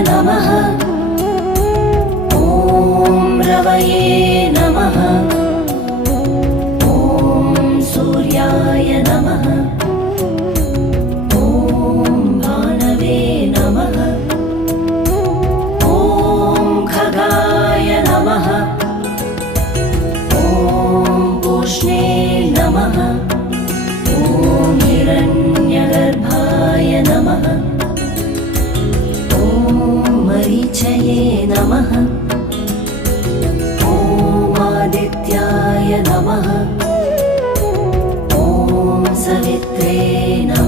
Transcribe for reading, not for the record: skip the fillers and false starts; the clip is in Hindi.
नमः। ॐ रवये नमः। ॐ सूर्याय नमः। ॐ भानवे नमः। ॐ खगाय नमः। ॐ पूष्णे नमः। ॐ हिरण्यगर्भाय नमः। ॐ मरीचये नमः। ॐ आदित्याय नमः। ॐ सवित्रे नमः।